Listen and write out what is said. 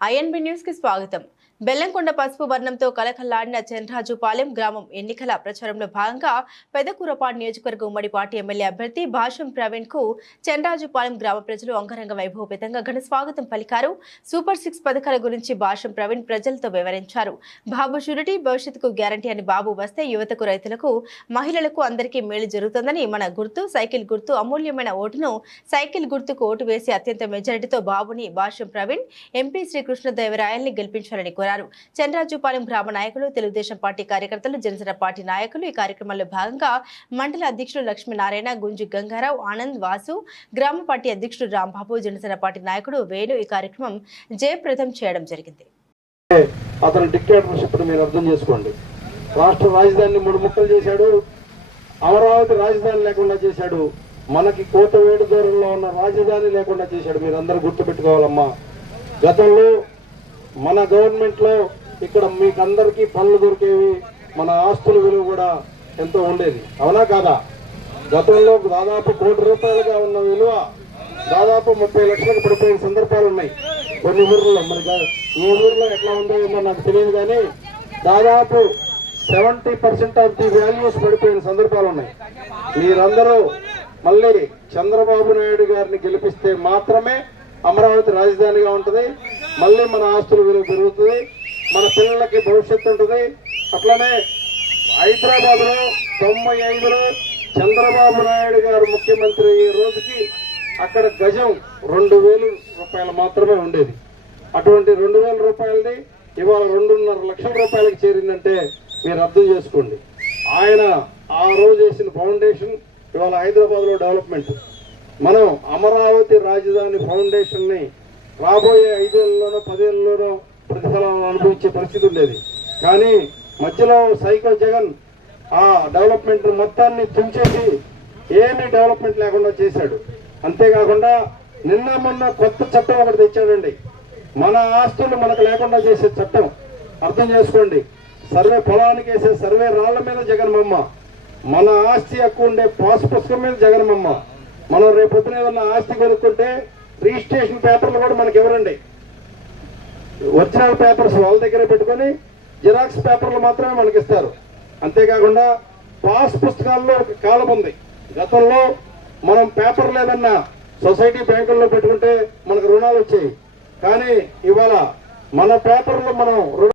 INB news కి స్వాగతం. బెల్లంకొండ పసుపు వర్ణంతో కలకల్లాడిన చంద్రరాజుపాలెం గ్రామం ఎన్నికల ప్రచారంలో భాగంగా పెదకూరపాడు నియోజకవర్గ ఉమ్మడి పార్టీ ఎమ్మెల్యే అభ్యర్థి భాష్యం ప్రవీణ్ కు చంద్రరాజుపాలెం గ్రామ ప్రజలు అంగరంగ వైభవపేతంగా ఘన స్వాగతం పలికారు. సూపర్ 6 పథకాల గురించి భాష్యం ప్రవీణ్ ప్రజలతో వివరించారు. బాబు షూరిటీ భవిష్యత్తుకు గ్యారంటీ అని బాబు వస్తే యువతకు, రైతులకు, మహిళలకు అందరికీ మేలు జరుగుతుందని, మన గుర్తు సైకిల్ గుర్తు, అమూల్యమైన ఓటును సైకిల్ గుర్తుకు ఓటు వేసి అత్యంత మెజారిటీతో బాబుని భాష్యం ప్రవీణ్ ఎంపీ శ్రీ కృష్ణదేవరాయల్ని గెలిపించాలని కోరారు. చంద్రరాజుపాలెం గ్రామ నాయకులు, తెలుగుదేశం పార్టీ కార్యకర్తలు, జనసేన పార్టీ నాయకులు ఈ కార్యక్రమంలో భాగంగా మండల అధ్యక్షులు లక్ష్మీనారాయణ, గుంజు గంగారావు, ఆనంద్, వాసు, గ్రామ పార్టీ అధ్యక్షుడు రాంబాబు, జనసేన పార్టీ నాయకుడు వేణు ఈ కార్యక్రమం జయప్రదం చేయడం జరిగింది. అతని డిక్టేటర్షిప్ మీరు అర్థం చేసుకోండి. రాష్ట్ర రాజధానిని 3 ముక్కలు చేశాడు. అమరావతి రాజధాని లేకుండా చేశాడు. మనకి కోతవేడు దూరంలో ఉన్న రాజధాని లేకుండా చేశాడు. మీరు అందరూ గుర్తుపెట్టుకోవాలమ్మా. గతంలో మన గవర్నమెంట్ లో ఇక్కడ మీకు అందరికీ పనులు దొరికేవి, మన ఆస్తుల విలువ కూడా ఎంతో ఉండేది, అవునా కాదా? గతంలో దాదాపు ₹1,00,00,000 ఉన్న విలువ దాదాపు 30 లక్షలకు పడిపోయిన సందర్భాలు ఉన్నాయి కొన్ని ఊర్లలో. మరి ఈ ఊర్లో ఎట్లా ఉందో ఏమో నాకు తెలియదు, కానీ దాదాపు 70% ఆఫ్ ది వాల్యూస్ పడిపోయిన సందర్భాలు ఉన్నాయి. మీరందరూ మళ్ళీ చంద్రబాబు నాయుడు గారిని గెలిపిస్తే మాత్రమే అమరావతి రాజధానిగా ఉంటుంది. మళ్ళీ మన ఆస్తుల విలువ పెరుగుతుంది, మన పిల్లలకి భవిష్యత్తు ఉంటుంది. అట్లనే హైదరాబాద్ లో 95లో చంద్రబాబు నాయుడు గారు ముఖ్యమంత్రి అయ్యే రోజుకి అక్కడ గజం ₹2,000 మాత్రమే ఉండేది. అటువంటి ₹2,000 ఇవాళ ₹2.5 లక్షల చేరిందంటే మీరు అర్థం చేసుకోండి. ఆయన ఆ రోజు వేసిన ఫౌండేషన్ ఇవాళ హైదరాబాద్ లో డెవలప్మెంట్. మనం అమరావతి రాజధాని ఫౌండేషన్ ని రాబోయే 5 ఏళ్లలోనో 10 ఏళ్లలోనో ప్రతిఫలం అనుభవించే పరిస్థితి ఉండేది. కానీ మధ్యలో సైకో జగన్ ఆ డెవలప్మెంట్ మొత్తాన్ని తుంచేసి ఏమీ డెవలప్మెంట్ లేకుండా చేశాడు. అంతేకాకుండా నిన్న మొన్న కొత్త చట్టం ఒకటి తెచ్చాడండి, మన ఆస్తులు మనకు లేకుండా చేసే చట్టం. అర్థం చేసుకోండి. సర్వే పొలానికి వేసే సర్వే రాళ్ల మీద జగన్మమ్మ, మన ఆస్తి హక్కు ఉండే పాస్ పుస్తకం మీద జగన్మమ్మ. మనం రేపొద్దున ఏదన్నా ఆస్తి కొనుక్కుంటే రిజిస్ట్రేషన్ పేపర్లు కూడా మనకి ఎవరండి, ఒరిజినల్ పేపర్స్ వాళ్ళ దగ్గరే పెట్టుకొని జిరాక్స్ పేపర్లు మాత్రమే మనకి ఇస్తారు. అంతేకాకుండా పాస్ పుస్తకాల్లో ఒక కాలం ఉంది. గతంలో మనం పేపర్లు ఏదన్నా సొసైటీ బ్యాంకుల్లో పెట్టుకుంటే మనకు రుణాలు వచ్చాయి. కానీ ఇవాళ మన పేపర్లు మనం